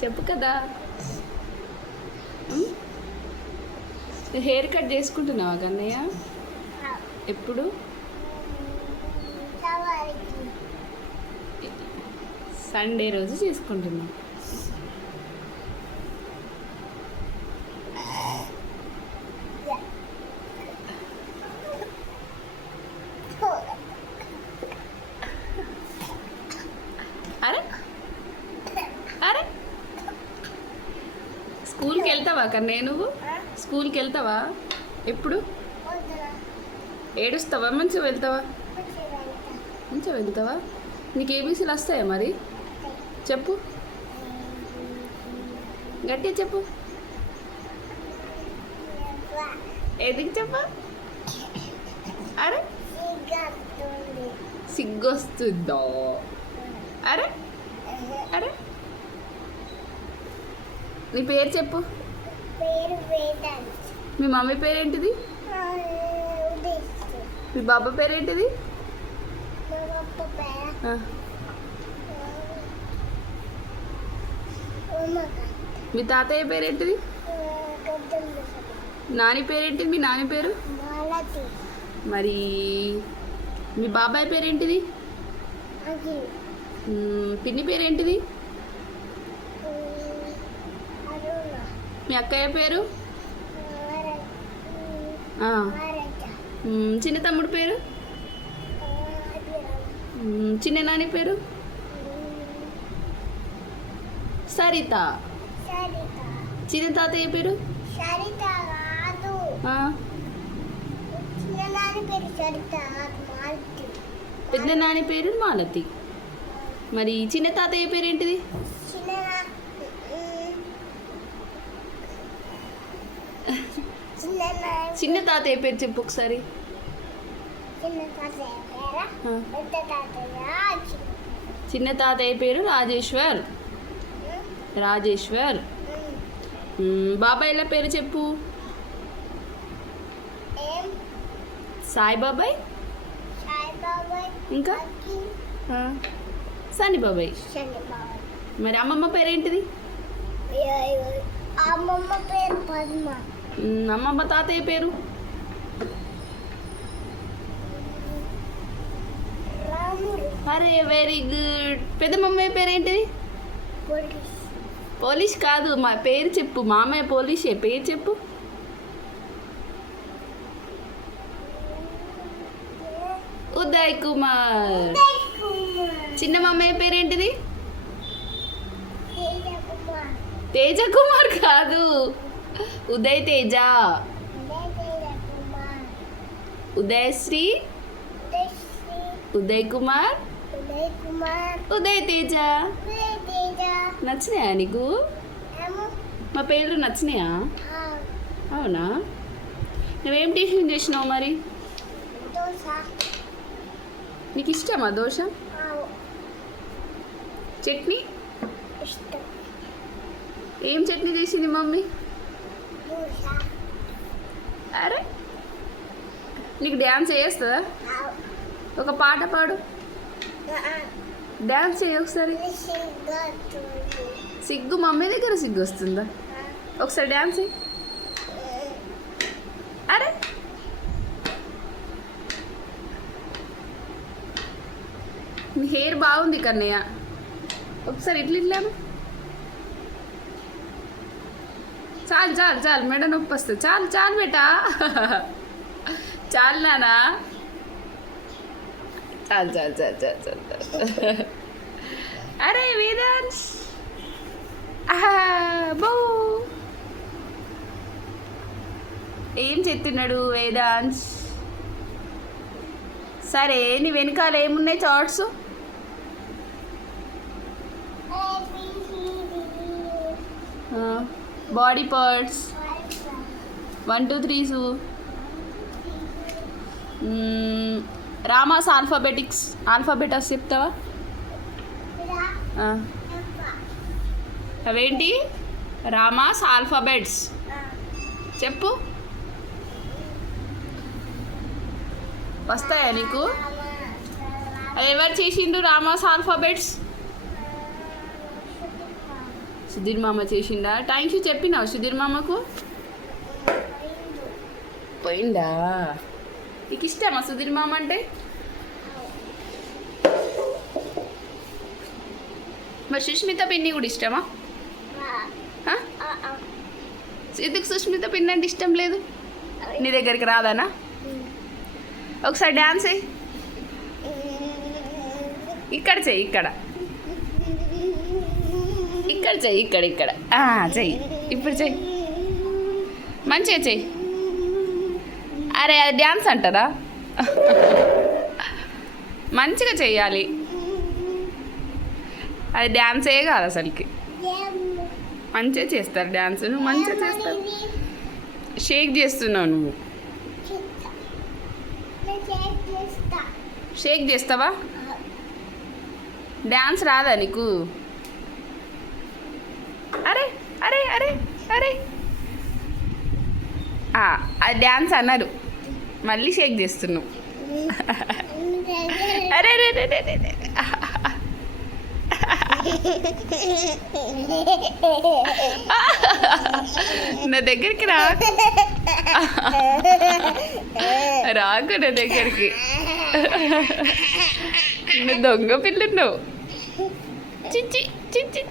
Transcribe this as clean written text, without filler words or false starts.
చెప్పు కదా. Hair cut చేసుకుంటున్నావా కన్నయ్య? ఎప్పుడు? సండే రోజు చేసుకుంటున్నా. అరే అరే స్కూల్కి వెళ్తావా కన్నయ్య? నువ్వు స్కూల్కి వెళ్తావా? ఎప్పుడు? ఏడుస్తావా? మంచిగా వెళ్తావా? మంచిగా వెళ్తావా? నీకు ఏబీసీలు వస్తాయా మరి? చెప్పు, గట్టిగా చెప్పు. ఏదికి చెప్పు? అరే సిగ్గొస్తుందో? అరే అరే నీ పేరు చెప్పు. మీ మమ్మీ పేరేంటిది? మీ బాబా పేరేంటిది? మీ తాతయ్య పేరేంటిది? నాని పేరేంటిది? మీ నాని పేరు? మరి మీ బాబాయ్ పేరేంటిది? పిన్ని పేరేంటిది? మీ అక్కయ్య పేరు? చిన్న తమ్ముడు పేరు? చిన్న నాని పేరు? సరిత. చిన్న తాతయ్య పేరు? పెద్ద నాని పేరు మాలతి. మరి చిన్న తాతయ్య పేరేంటిది? చిన్న తాతయ్య పేరు చెప్పు ఒకసారి. చిన్న తాతయ్య పేరు రాజేశ్వర్. రాజేశ్వర్. బాబాయ్ల పేరు చెప్పు. సాయిబాబాయ్. ఇంకా సన్ని బాబాయ్. మరి అమ్మమ్మ పేరేంటిది? అమ్మమ్మ పేరు పద్మ. అమ్మమ్మ తాతయ్య పేరు? అరే వెరీ గుడ్. పెద్ద మమ్మయ్య పేరేంటిది? పోలీస్ కాదు, మా పేరు చెప్పు. మామయ్య పోలీసే, పేరు చెప్పు. ఉదయ్ కుమార్. చిన్న మమ్మయ్య పేరేంటిది? తేజ కుమార్ కాదు, ఉదయ్ తేజ. ఉదయశ్రీ, ఉదయ్ కుమార్, ఉదయ్ తేజ. నచ్చినాయా నీకు? మా పేర్లు నచ్చినాయా? అవునా? నువ్వేం టిఫిన్ చేసినావు మరి? నీకు ఇష్టమా దోశ? చట్నీ? ఏం చట్నీ చేసింది మమ్మీ? అరే నీకు డ్యాన్స్ చేస్తుందా? ఒక పాట పాడు. డ్యాన్స్ చేయి ఒకసారి. సిగ్గు మమ్మీ దగ్గర సిగ్గు వస్తుందా? ఒకసారి డ్యాన్స్ చేయి. అరే నీ హెయిర్ బాగుంది కన్నయ్య. ఒకసారి ఇట్లా ఇట్లాను. చాలు చాలు చాలు, మెడ నొప్పి వస్తుంది. చాలు చాలు బేటా, చాలు నానా. చాలు చాలు చాలు చాలు చాలు. అరే వేదాంశ్ బో ఏం చెప్తున్నాడు వేదాంశ్? సరే నీ వెనకాల ఏమున్నాయి చార్ట్స్? బాడీ పార్ట్స్ 1 2 3 రామాస్ ఆల్ఫాబెటస్ చెప్తావా? అవేంటి? రామాస్ ఆల్ఫాబెట్స్ చెప్పు. వస్తాయా నీకు? అది ఎవరు చేసిండు రామాస్ ఆల్ఫాబెట్స్? సుధీర్ మామ చేసిండా? థ్యాంక్ యూ చెప్పినావు సుధీర్ మామకు? పోయిందా? నీకు ఇష్టమా సుధీర్ మామ అంటే? మరి సుష్మిత పిన్ని కూడా ఇష్టమా? ఆ? ఎందుకు సుష్మిత పిన్ని అంటే ఇష్టం లేదు? నీ దగ్గరికి రాదానా? ఒకసారి డ్యాన్స్ చెయ్యి. ఇక్కడ చెయ్యి, ఇక్కడ ఇక్కడ చెయ్యి, ఇక్కడ ఇక్కడ చెయ్యి. ఇప్పుడు చెయ్యి, మంచిగా చెయ్యి. అరే అది డ్యాన్స్ అంటారా? మంచిగా చెయ్యాలి. అది డ్యాన్సే కాదు అసలుకి. మంచిగా చేస్తారు డ్యాన్స్. నువ్వు మంచిగా చేస్తావు. షేక్ చేస్తున్నావు నువ్వు. షేక్ చేస్తావా? డ్యాన్స్ రాదా నీకు? అరే అరే అరే అరే అది డ్యాన్స్ అన్నారు, మళ్ళీ షేక్ చేస్తున్నావు. అరే రే రే రే రే. నా దగ్గరికి రాకు నా దగ్గరికి. నువ్వు దొంగ పిల్లున్నావు. చిచ్చి చిచ్చి.